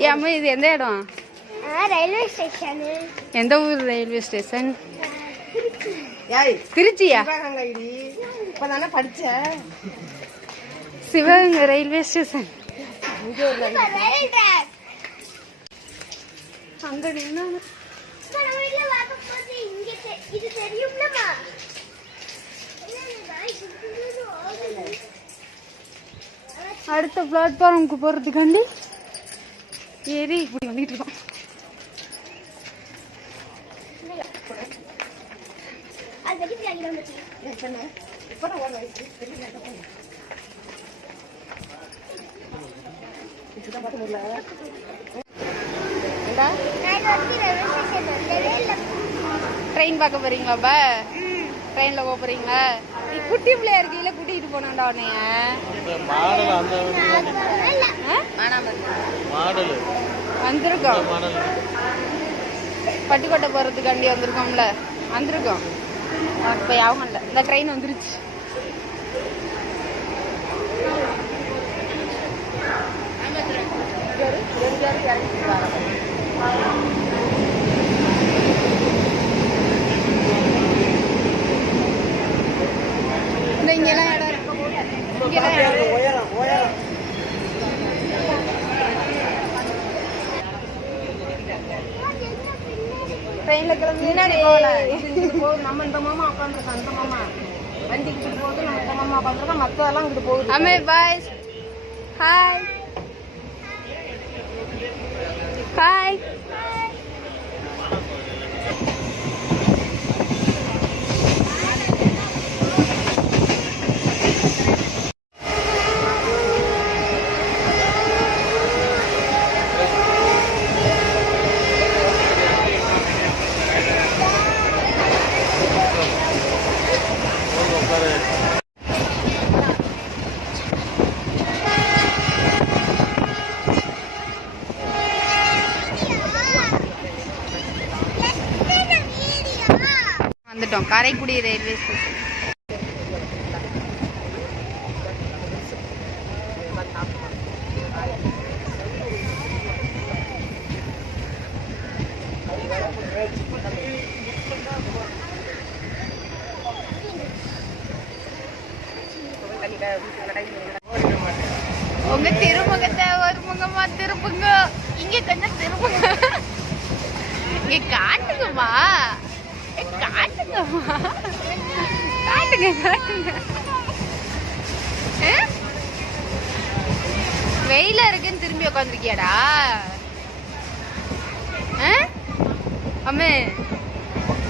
ஏ அம்மா இது எந்த இடம்? Railway station. எந்த ஊர் ரயில்வே ஸ்டேஷன்? திருச்சியா? இப்பதானே படிச்ச. Sivaganga railway station. அங்க நின்னு அடுத்த பிளாட்ஃபார்முக்கு போறதுக்காண்டி ஏறி இப்படி வந்துட்டு இருக்கோம். ட்ரெயின் பார்க்க போறீங்களாப்பா? ட்ரெயின்ல போக போறீங்களா? நீ குட்டி பிள்ளையா இருக்கையில கூட்டிட்டு போனாண்டா உன்னைய. வந்திருக்கோம், பட்டுக்கோட்டை போறதுக்காண்டி வந்திருக்கோம்ல, வந்திருக்கோம். இப்ப யாவும் இல்ல, இந்த ட்ரெயின் வந்துருச்சு. இங்கெல்லாம் இடம் இருக்கு, இங்கெல்லாம் ட்ரெயின்ல கிளம்பி முன்னாடி போகல. நம்ம இந்த மாமா உட்காந்துருக்கோம், அந்த மாமா வண்டிக்கு போகுது, நம்ம இந்த மாமா உட்காந்துருக்கோம், மற்றதெல்லாம் இங்கிட்டு போகுது. அம்மே பாய், ஹாய் ஹாய். வந்துட்டோம் காரைக்குடி ரயில்வே ஸ்டேஷன். உங்க திருமுகத்தை ஒரு முகமா திருப்புங்க, இங்க கொஞ்சம் திருப்புங்க, இங்க காட்டுங்கம்மா, காட்டுங்கம்மா, காட்டுங்க காட்டுங்க. வெயில இருக்குன்னு திரும்பி உட்காந்துருக்கியாடா? அம்மே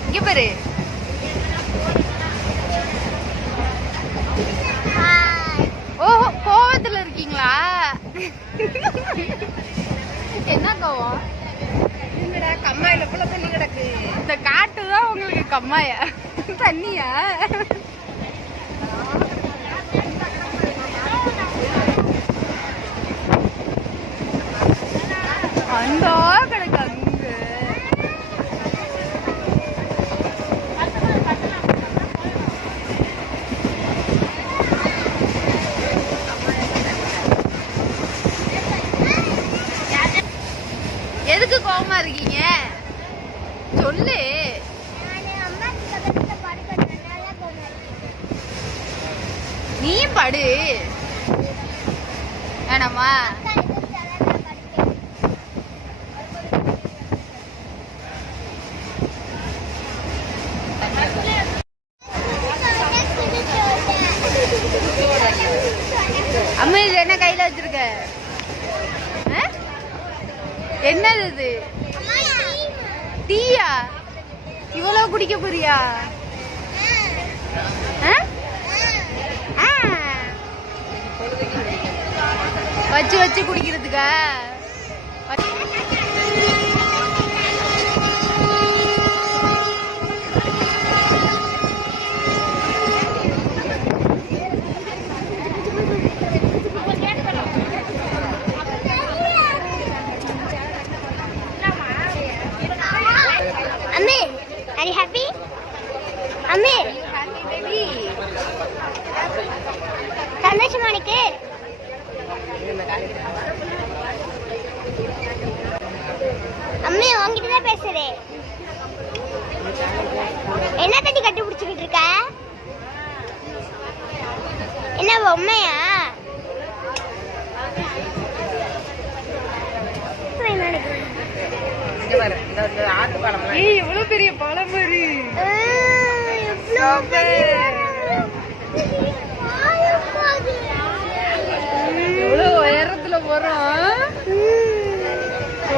இங்க பாரு. ஓஹோ, கோவத்துல இருக்கீங்களா? என்ன கோவம்? கம்மாயில புள்ள தண்ணி கிடக்கு. இந்த காட்டுதான் உங்களுக்கு கம்மாயா? தண்ணியா? அந்த கிடக்கு அங்க. எதுக்கு கோவமா இருக்கீங்க சொல்லு. நீ படு வேணாமா? அம்மா இது என்ன கையில வச்சிருக்க? என்னது இது? டீயா? இவ்வளவு குடிக்க போறியா? வச்சு வச்சு குடிக்கிறதுக்கா? Are you happy? Amir. Happy baby. சந்தோஷமா உனக்கு? இருக்குது. என்ன தண்ணி கட்டி பிடிச்சிக்கிட்டு இருக்க? என்ன பொம்மையா? எவ்வளவு பெரிய பழம் மாதிரி எவ்வளவு உயரத்துல போறோம்.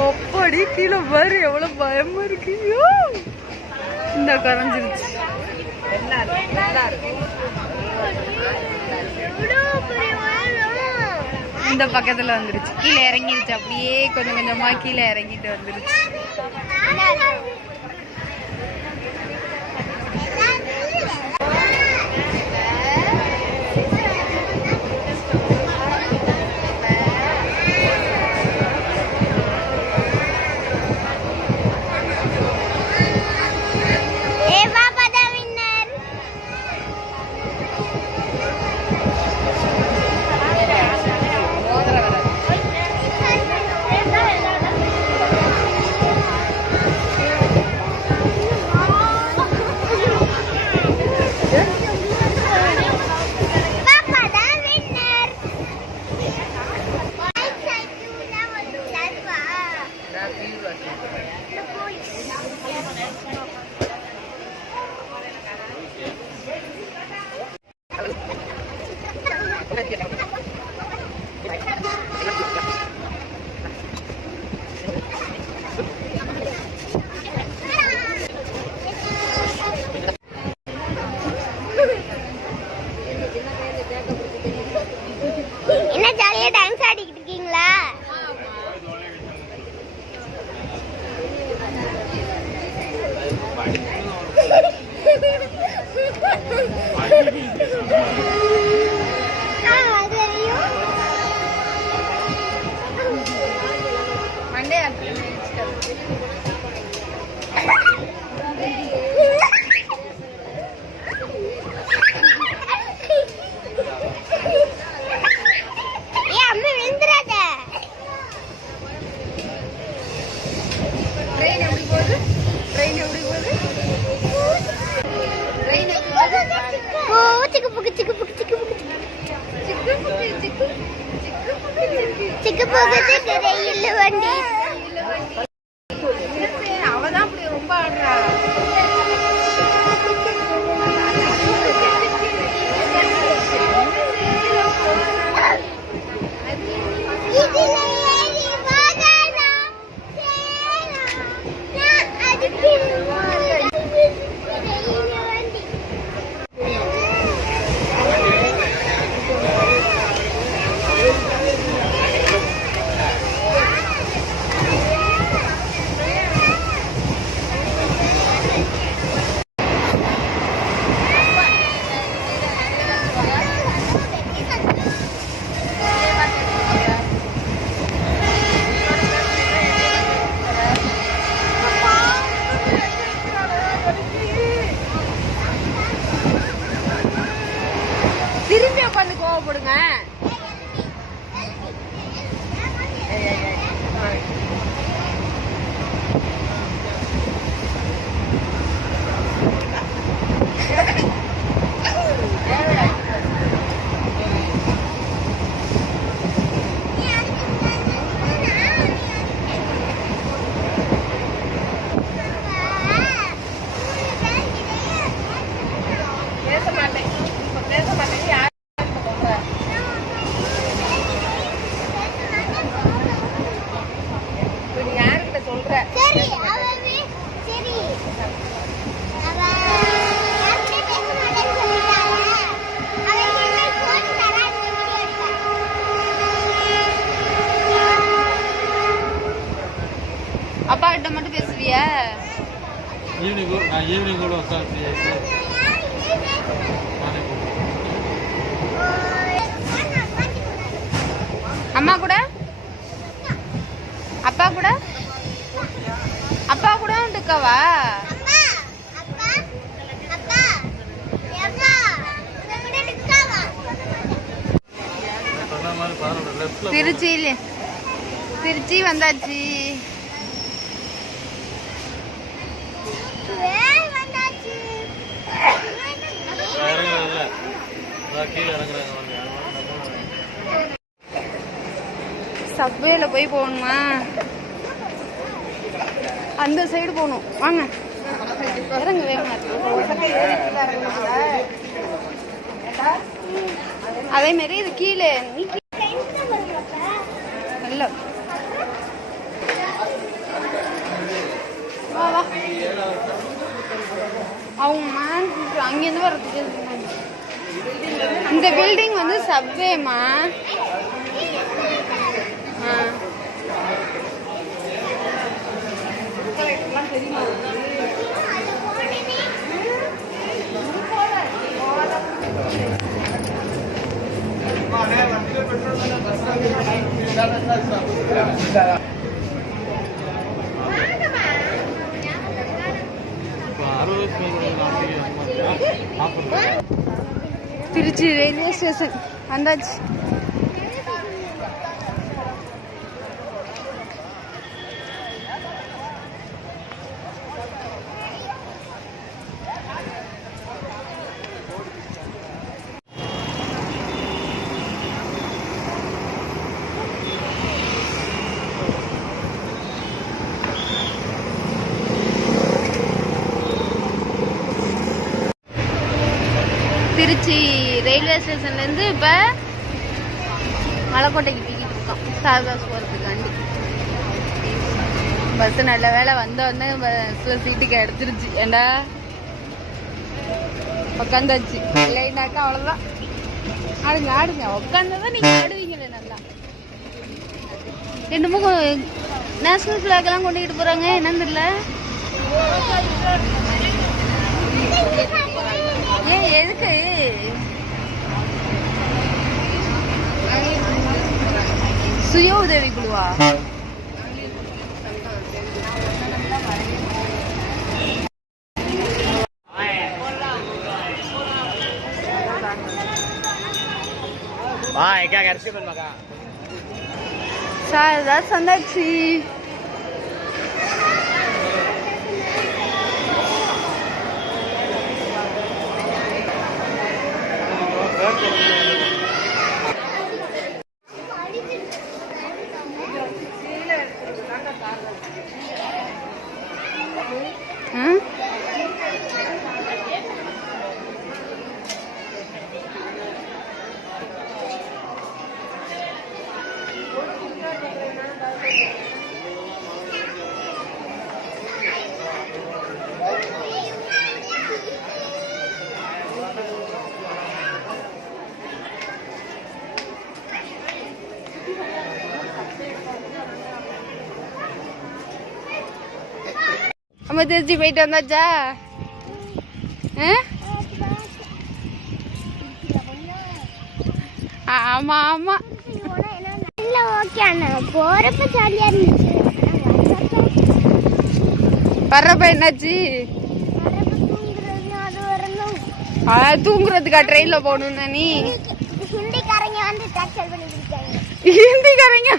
அப்படி கீழே பாரு எவ்வளவு பயமா இருக்கு. இந்த கரைஞ்சிருச்சு. இந்த பக்கத்துல வந்துருச்சு. கீழே இறங்கிருச்சு. அப்படியே கொஞ்சம் கொஞ்சமா கீழே இறங்கிட்டு வந்துருச்சு. என்ன ஜாலியா டான்ஸ் ஆடிக்கிட்டு இருக்கீங்களா? அவதான் அப்படி ரொம்ப ஆடுறா. திரும்பி உட்காந்து கோவப்படுங்க. அப்பா கிட்ட மட்டும் பேசுவியா? ஈவினிங் கூட அம்மா கூட அப்பா கூட அப்பா கூட இருக்கவா? திருச்சி வந்தாச்சு. சப்வேல போய் போகணுமா? அந்த சைடு போகணும். வாங்க இறங்க வேகமா. அதே மாதிரி இது கீழே நல்ல வா வா. அவங்க மேன் அங்கேருந்து வர்றதுக்கு இந்த பில்டிங் வந்து சப்வேமா. திருச்சி ரயில்வே ஸ்டேஷன் வந்தாச்சு. திருச்சி ரயில்வே ஸ்டேஷன்லேருந்து இப்போ மலைக்கோட்டைக்கு டிக்கெட் இருக்கோம் சார்பாஸ் போகிறதுக்காண்டி. பஸ் நல்ல வேலை வந்தோடனே பஸ்ஸில் சீட்டு கிடச்சிருச்சு. ஏண்டா உட்காந்தாச்சு. இல்லைனாக்கா அவ்வளோதான். ஆடுங்க ஆடுங்க. உட்காந்ததான் நீங்கள் ஆடுவீங்களே நல்லா. ரெண்டு மூணு நேஷனல் ஃபிளாக்லாம் கொண்டுகிட்டு போகிறாங்க. என்னன்னு தெரியல. ஏன் எதுக்கு? சுய உதவி குழுவா? சார் சந்தாச்சு. நம்ம திருச்சி போயிட்டு வந்தாச்சா? ஆமா ஆமா. வர்றப்ப என்னாச்சு? தூங்குறதுக்கா ட்ரெயின்ல போகணும்? நீ ஹிந்திக்காரங்க